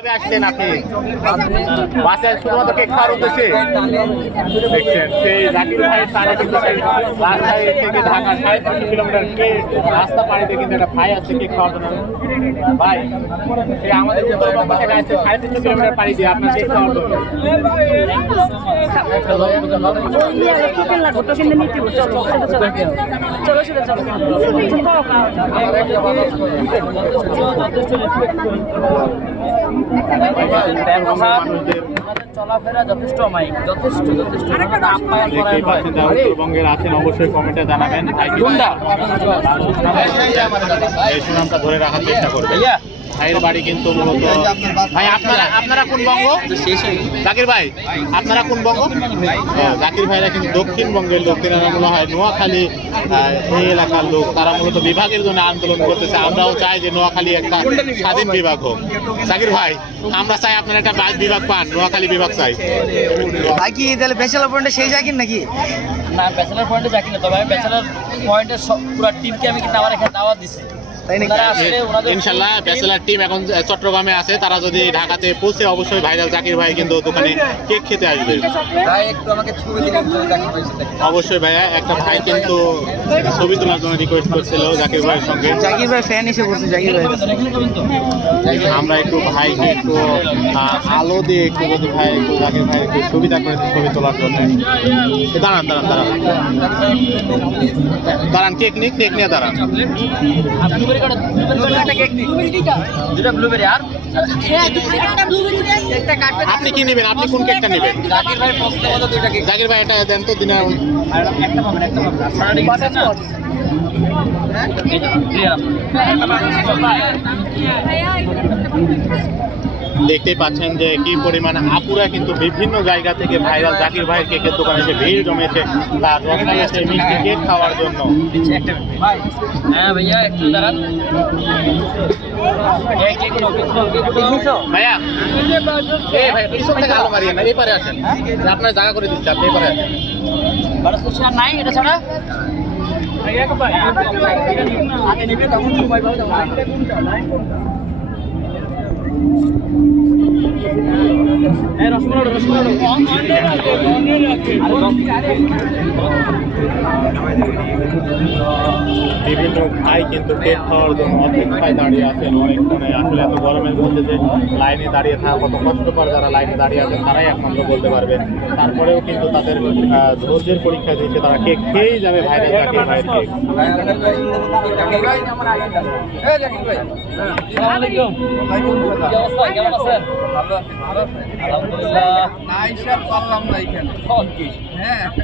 আসলেন আপনি বাসে শুধুমাত্র কেক খাওয়ার উদ্দেশ্যে দেখছেন সেই জাকির ভাইয়ের টানে কিন্তু সেই রাস্তায় থেকে ঢাকা 3.5 কিলোমিটার রাস্তা পাড়িতে কিন্তু একটা ভাই আছে কেক খাওয়ার জন্য। ভাই সে আমাদের উত্তরবঙ্গ থেকে আসছে 3.5 কিলোমিটার পাড়ি দিয়ে আপনার কেক খাওয়ার জন্য। চলাফেরা যথেষ্ট যথেষ্ট উত্তরবঙ্গের আছেন অবশ্যই কমেন্টে জানাবেন। এই সুনামটা ধরে রাখার চেষ্টা করবেন। ভাইয়ের বাড়ি কিন্তু মূলত ভাই আপনারা কোন বঙ্গ? জাকির ভাই আপনারা কোন বঙ্গ? জাকির ভাইরা কিন্তু দক্ষিণবঙ্গের লোক, তেনারা মনে হয় নোয়াখালী এই এলাকার লোক। তারা মূলত বিভাগের জন্য আন্দোলন করতেছে। আমরাও চাই যে নোয়াখালী একটা স্বাধীন বিভাগ হোক। জাকির ভাই আমরা চাই আপনারা একটা বিভাগ পান, নোয়াখালী বিভাগ চাই। ভাই কি তাহলে ব্যাচেলর পয়েন্টে সেই জাকির নাকি? না, ব্যাচেলর পয়েন্টে জাকির না, তবে ব্যাচেলর পয়েন্টের পুরো টিমকে আমি কিন্তু আমার এখানে দাওয়াত দিচ্ছি। ইনশাল্লাহ ব্যাচেলার টিম এখন চট্টগ্রামে আছে, তারা যদি ঢাকাতে পৌঁছে অবশ্যই ভাইরাল জাকির ভাই কিন্তু দোকানে কেক খেতে আসবে। অবশ্যই ভাইয়া একটা ভাই কিন্তু ছবি তোলার জন্য রিকোয়েস্ট করছিল জাকির ভাইয়ের সঙ্গে। জাকির ভাই ফ্যান এসে পড়ছে জাকির ভাই। আমরা একটু ভাইকে একটু আলো দিয়ে একটু যদি ভাই একটু জাকির ভাই একটু সুবিধা করেছে ছবি তোলার জন্য। দাঁড়ান দাঁড়ান দাঁড়ান দাঁড়ান, কেক নিয়ে দাঁড়ান। আপনি কি নেবেন? আপনি কোন কেকটা নেবেন? জাকির ভাই এটা দেন তো দিনে। দেখতেই পাচ্ছেন যে কি পরিমাণ আপুরা কিন্তু বিভিন্ন জায়গা থেকে ভাইরাল জাকির ভাইয়ের কেকের দোকানে এসে ভিড় জমেছে তার মিষ্টি কেক খাওয়ার জন্য। হ্যাঁ ভাইয়া একটু দাঁড়ান। ভাইয়া এই ভাই পিছন থেকে আলো মারিয়ে না, এপারে আসেন, আপনার জায়গা করে দিচ্ছে, আপনি এপারে আসেন। নাই এটা ছাড়া বিভিন্ন ভাই কিন্তু কেক খাওয়ার জন্য অপেক্ষায় দাঁড়িয়ে আছেন অনেকক্ষণে। আসলে এত গরমের মধ্যে যে লাইনে দাঁড়িয়ে থাকা কত কষ্টকর, যারা লাইনে দাঁড়িয়ে আছেন তারাই একমাত্র বলতে পারবেন। তারপরেও কিন্তু তাদের ধৈর্যের পরীক্ষা দিয়েছে, তারা কেক খেয়েই যাবে ভাইরাল জাকির ভাইয়ের কেক। আলহামদুলিল্লাহ।